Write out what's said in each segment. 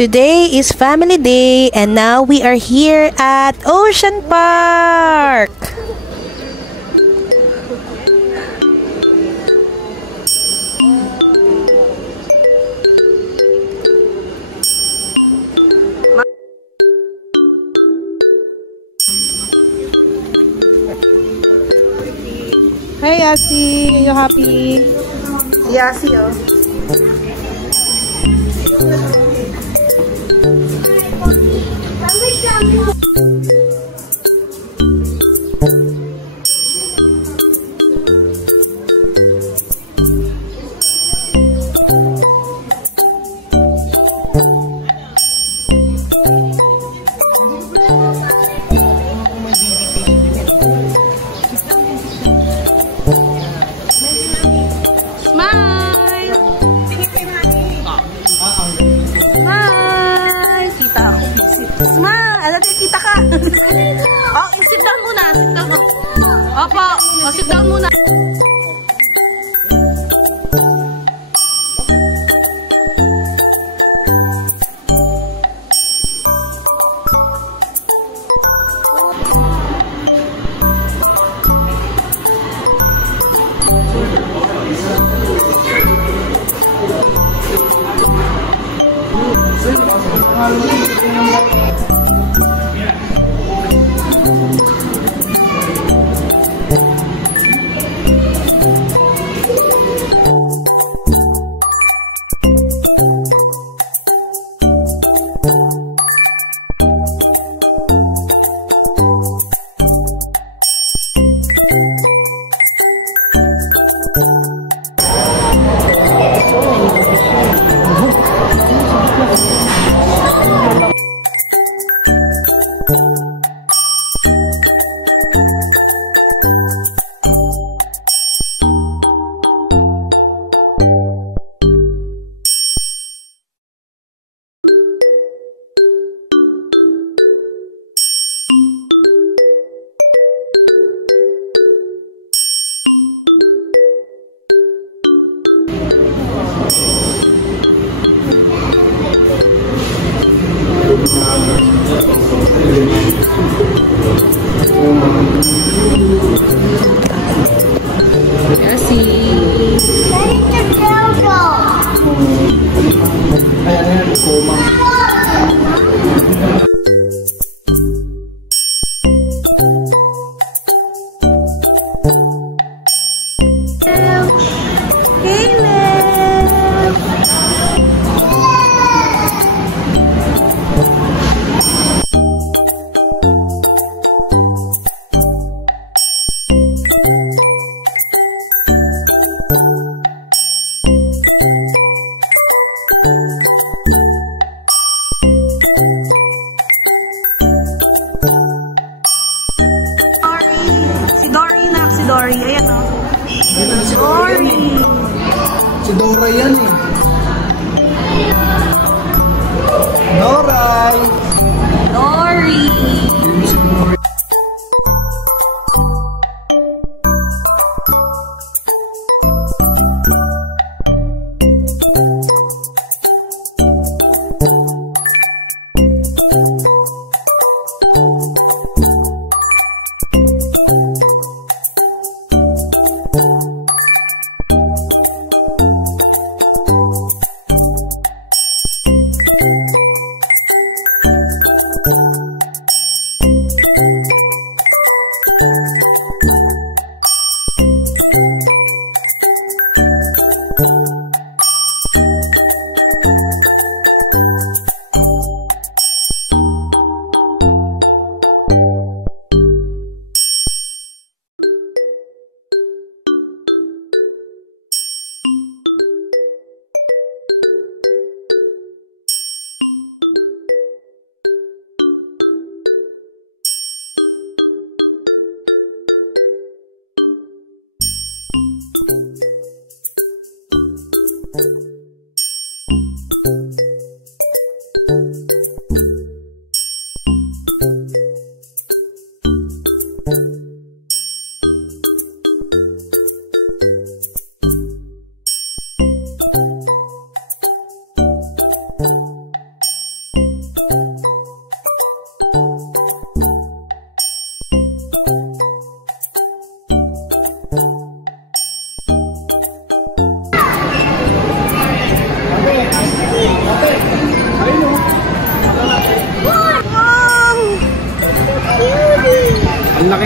Today is family day and now we are here at Ocean Park. Hey Asi, are you happy? Si Asi, oh. Smile! Alam, kita ka! Oh, sit down muna! Sit down muna! Opo! Oh, sit down muna!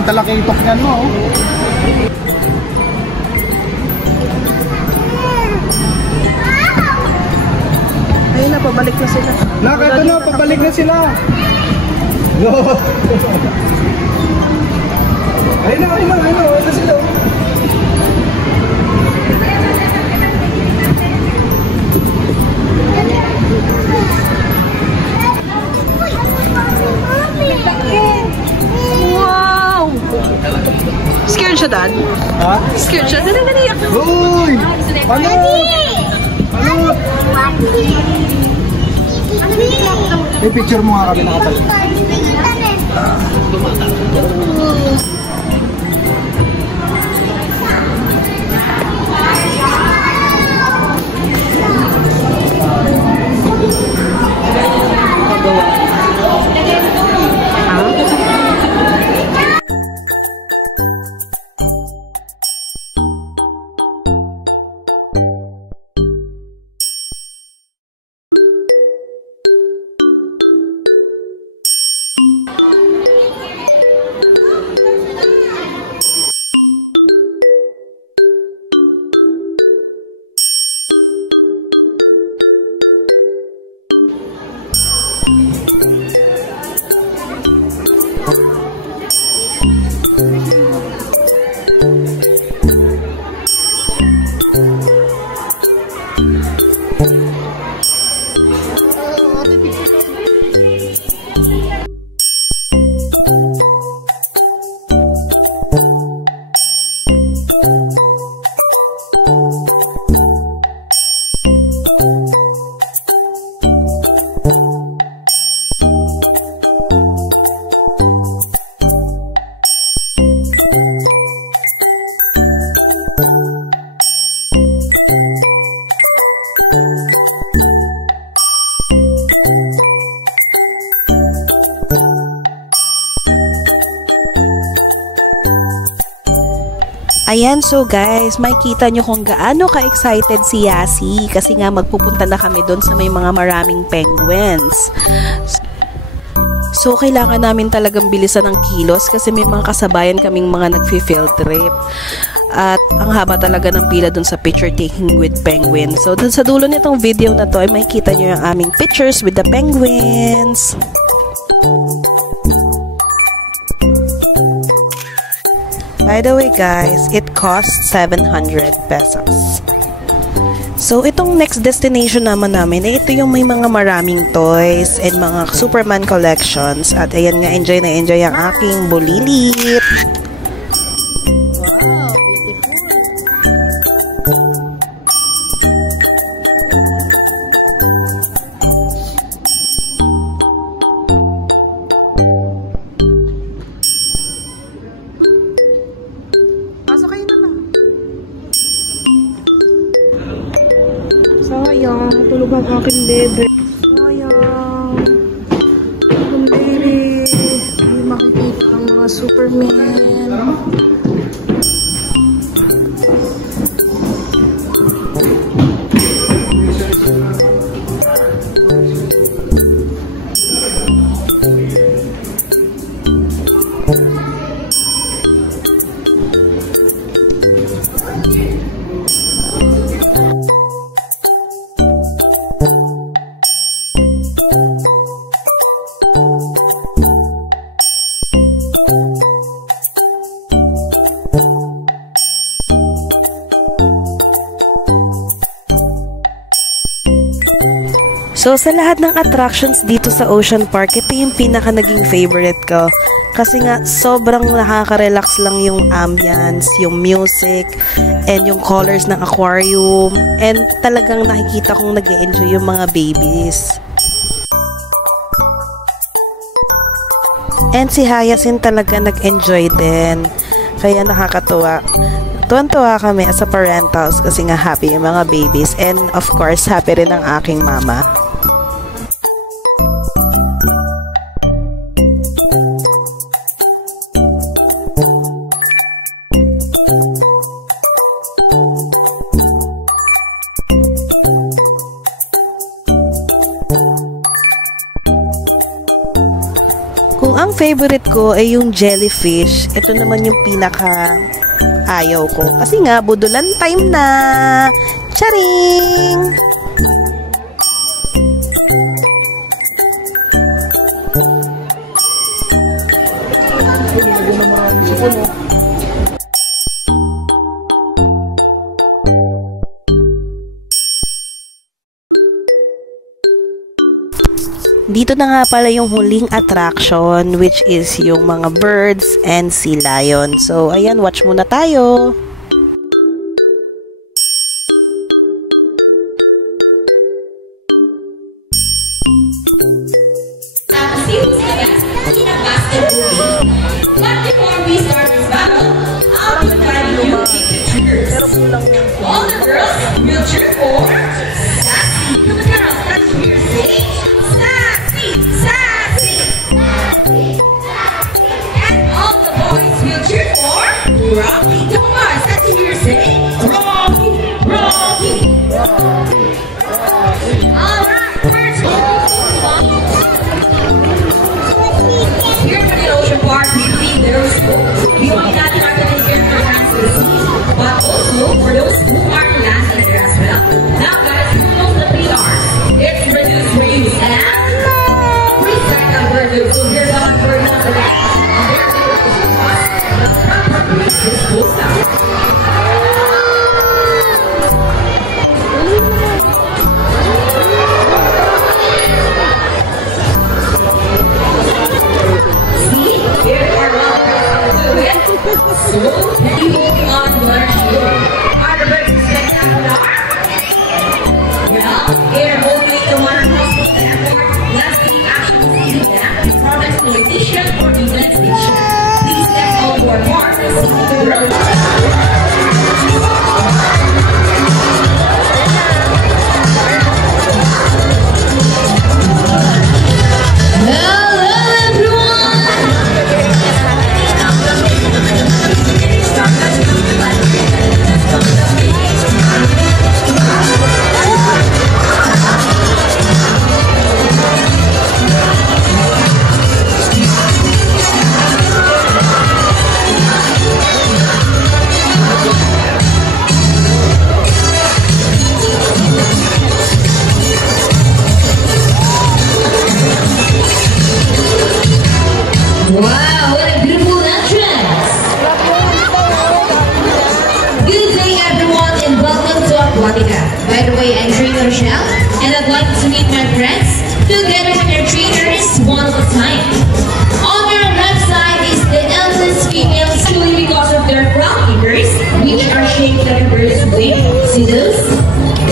yung talakitok niyan mo. Ayun na, pabalik na sila. Nakata na, pabalik na sila. No. Ayun na sila. Wow! Scared siya, Dad? Ha? Scared siya? Dali. Uy! Ano? May picture mo nga kami nakatayo. Ayan, so guys, makikita nyo kung gaano ka-excited si Yasi kasi nga magpupunta na kami doon sa may mga maraming penguins. So, kailangan namin talagang bilisan ng kilos kasi may mga kasabayan kaming mga nag-field trip. At ang haba talaga ng pila dun sa picture taking with penguins. So, dun sa dulo nitong video na to ay makikita nyo yung aming pictures with the penguins. By the way guys, it costs 700 pesos. So, itong next destination naman namin, ito yung may mga maraming toys and mga Superman collections. At ayan nga, enjoy na enjoy ang aking bulilit. Wow, beautiful. Pasok kayo na lang. Sayang, tulog ang aking bebe. Sayang. Ang baby. Hindi makikita ang mga Superman. So, sa lahat ng attractions dito sa Ocean Park, ito yung pinaka naging favorite ko. Kasi nga, sobrang nakaka-relax lang yung ambience, yung music, and yung colors ng aquarium. And talagang nakikita kong nag-e-enjoy yung mga babies. And si Hyacinth talaga nag-enjoy din. Kaya nakakatuwa. Tuwan-tuwa kami as a parentals kasi nga happy yung mga babies. And of course, happy rin ang aking mama. Kung Ang favorite ko ay yung jellyfish. Ito naman yung pinaka ayaw ko. Kasi nga, budulan time na. Charing! Dito na nga pala yung huling attraction, which is yung mga birds and sea lion. So, ayan, watch muna tayo. But before we start this battle, I'll describe you in cheers. All the girls will cheer for Sassy. The girls, let's hear say Sassy, Sassy. And all the boys will cheer for Rocky. Come on, let's hear say Rocky, Rocky. All right, first here for the Ocean Park, we believe there is hope. We only not try to make it for fans to see, but also for those who are landing there as well. Now guys, who knows the PRs? It's reduce, reuse, and recycle virtue. So here's our bird on the left. And there's the ocean park. The proper place is closed out. So, moving on to our show. Are the birds spectacular? Well, they're moving to one house of the airport. Lastly, actually see them from exploitation or deforestation. Please let's all to our park and see the world. Wow, what a beautiful entrance! Good day everyone and welcome to Aquatica. By the way, I'm Trainer Rochelle and I'd like to meet my friends together with their trainers one at a time. On your left side is the eldest female solely because of their front fingers, which are shaped like a bird's wing. See those?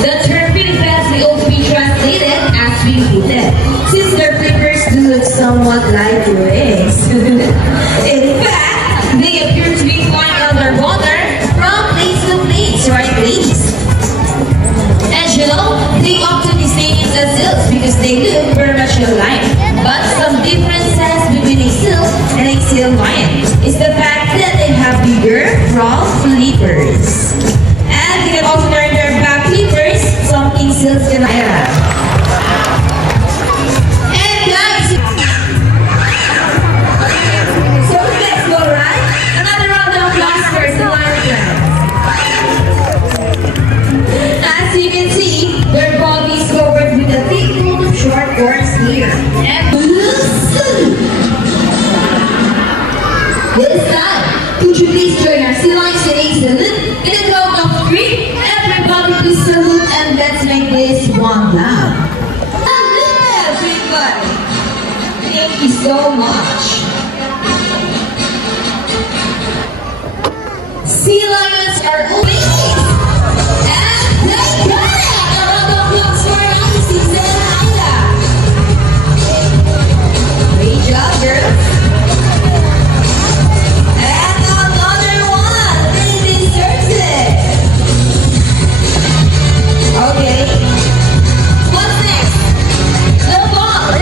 The term pretty fast will also be translated as wing-footed, since their flippers do look somewhat like wings. In fact, they appear to be flying underwater from place to place, right ladies? And you know, they often be named as seals because they look very much alike. But some differences between a seal and a seal lion is the fact that they have bigger front flippers. And they can also turn their back flippers, something seals can have. As you can see, their body is covered with a thick coat of short horns here. And this time, could you please join our sea lions in a salute? In a count of 3, everybody please salute and let's make this one loud. Everybody, thank you so much. Sea lions are always and they got it! A round of applause for Isis and Ayla. Great job, girls. And another one. They deserve it. Okay. What's next? The ball.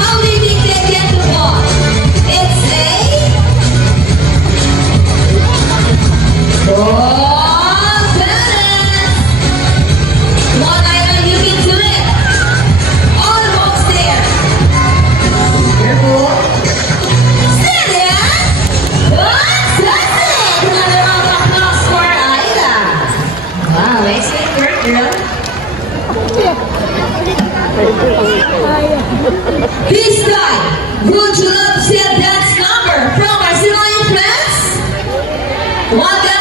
How do you think they get the ball? It's a... This time, would you love to see a dance number from our Sinaloa friends? One